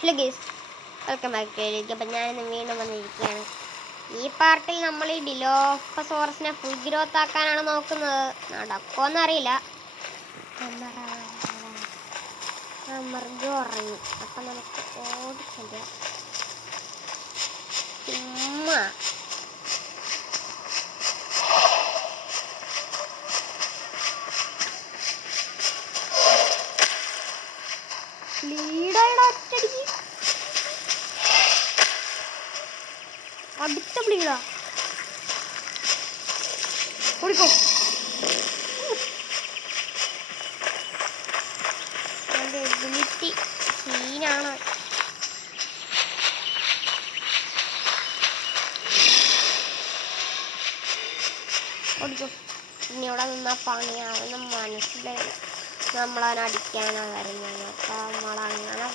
Hello guys, welcome back to video. അപ്പം ഞാനിന്ന് വീണ്ടും വന്നിരിക്കുകയാണ്. ഈ പാർട്ടിൽ നമ്മൾ ഈ ഡിലോഫസോറസിനെ ഫുൾ ഗ്രോത്ത് ആക്കാനാണ് നോക്കുന്നത്. നടക്കുമെന്നറിയില്ല. മൃഗം ഉറങ്ങി. അപ്പം നമുക്ക് ഓടിച്ചെല്ലാം ചുമ്മാ ഒറ്റടിക്ക് അടുത്ത ബ്ലീഡാ ഓടിക്കോ. അതിൻ്റെ എബിലിറ്റി സീനാണ്. ഓടിക്കോ. ഇനി ഇവിടെ നിന്നാൽ പണിയാവുന്ന മനസ്സിലായി. നമ്മളവനെ അടിക്കാനാണ് വരുന്നത്. അപ്പോൾ നമ്മളങ്ങനെ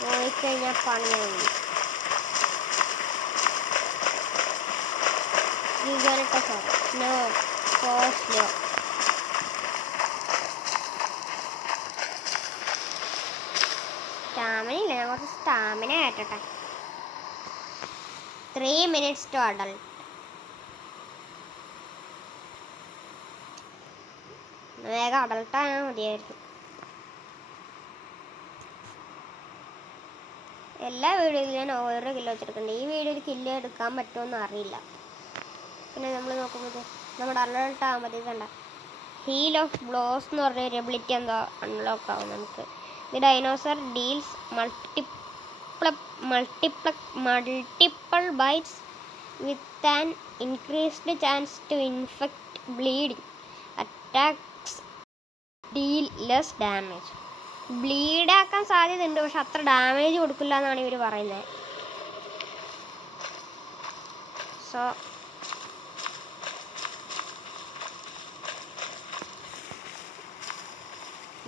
പോയിക്കഴിഞ്ഞാൽ പണിയായി. Slow so slow. സ്റ്റാമിന ഇല്ല, ഞാൻ കുറച്ച് സ്റ്റാമിന ആയിട്ടെ. 3 minutes to adult. വേഗം അഡൾട്ടായാൽ മതിയായിരുന്നു. എല്ലാ വീഡിയോയിലും ഞാൻ ഓരോ കിലോ വെച്ചെടുക്കുന്നുണ്ട്. ഈ വീഡിയോയിൽ കിലോ എടുക്കാൻ പറ്റുമെന്ന് അറിയില്ല. പിന്നെ നമ്മൾ നോക്കുമ്പോൾ നമ്മുടെ അഡൾട്ട് ആകുമ്പോഴത്തേക്കണ്ട ഹീൽ ഓഫ് ബ്ലോസ് എന്ന് പറഞ്ഞൊരു എബിലിറ്റി എന്താ അൺലോക്ക് ആവും നമുക്ക്. The dinosaur deals multiple bites with an increased chance to infect bleeding. Attacks deal less damage. ബ്ലീഡാക്കാൻ സാധ്യതയുണ്ട്, പക്ഷെ അത്ര ഡാമേജ് കൊടുക്കില്ല എന്നാണ് ഇവർ പറയുന്നത്. സോ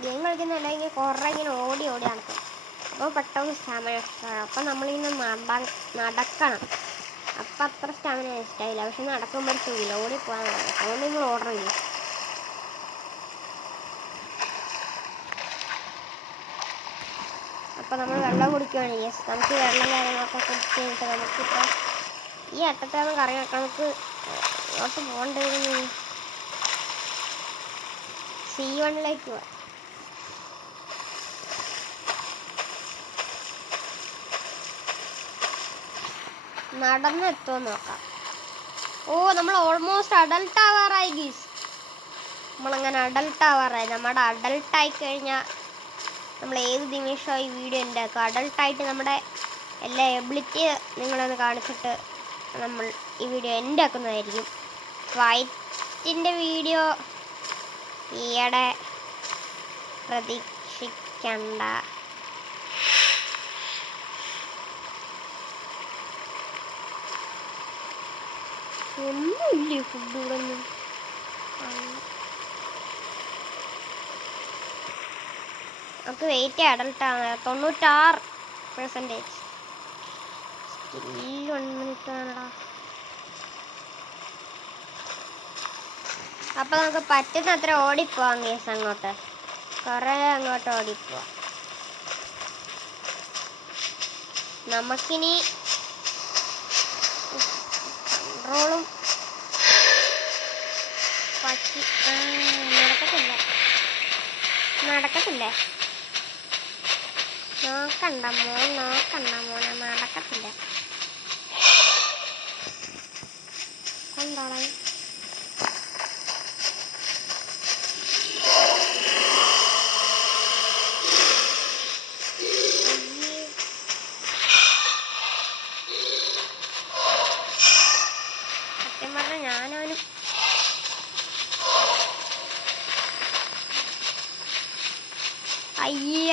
ഗെയിം കളിക്കുന്നില്ല, ഇങ്ങനെ കുറേ ഇങ്ങനെ ഓടി നടക്കും. അപ്പോൾ പെട്ടെന്ന് സ്റ്റാമിന വേസ്റ്റാണ്. അപ്പം നമ്മളിങ്ങനെ നടക്കണം. അപ്പം അത്ര സ്റ്റാമിന വേസ്റ്റായില്ല, പക്ഷെ നടക്കുമ്പോൾ സുഖമില്ല, ഓടിപ്പോകാൻ തുടങ്ങി. അതുകൊണ്ട് നിങ്ങൾ ഓർഡർ ചെയ്യും. അപ്പം നമ്മൾ വെള്ളം കുടിക്കുകയാണ്. യെസ്, നമുക്ക് വെള്ളം കാര്യങ്ങളൊക്കെ കുടിച്ച് കഴിഞ്ഞിട്ട് നമുക്കിപ്പോൾ ഈ അറ്റത്താണ് കറി വെക്കാം. നമുക്ക് അങ്ങോട്ട് പോകേണ്ടിയിരുന്നു. C1 പോവാം. നടന്നെത്തുമെന്ന് നോക്കാം. ഓ, നമ്മൾ ഓൾമോസ്റ്റ് അഡൾട്ട് ആവാറായി ഗീസ്. നമ്മളങ്ങനെ അഡൾട്ട് ആവാറായി. നമ്മുടെ അഡൾട്ടായി കഴിഞ്ഞാൽ നമ്മൾ ഏത് നിമിഷവും ഈ വീഡിയോ ഉണ്ടാക്കും. അഡൾട്ടായിട്ട് നമ്മുടെ എല്ലാ എബിലിറ്റി നിങ്ങളൊന്ന് കാണിച്ചിട്ട് നമ്മൾ ഈ വീഡിയോ എൻ്റെ ആക്കുന്നതായിരിക്കും. ഫൈറ്റിൻ്റെ വീഡിയോ ഈയിടെ പ്രതീക്ഷിക്കണ്ട. ഒന്നുമില്ലേ ഫുഡ് ഇവിടെ ഒന്നും. നമുക്ക് വെയിറ്റ് അഡൾട്ടാണ് 96%. Still 1 minute ആണടാ. അപ്പം നമുക്ക് പറ്റുന്ന അത്ര ഓടിപ്പോവാം കേസ്. അങ്ങോട്ട് കുറേ അങ്ങോട്ട് ഓടിപ്പോവാം. നമുക്കിനി കൺട്രോളും നടക്കത്തില്ലേ. നോക്കണ്ട മോനെ, നടക്കത്തില്ല. എന്താണ് സത്യം പറഞ്ഞാൽ ഞാനവനും അയ്യേ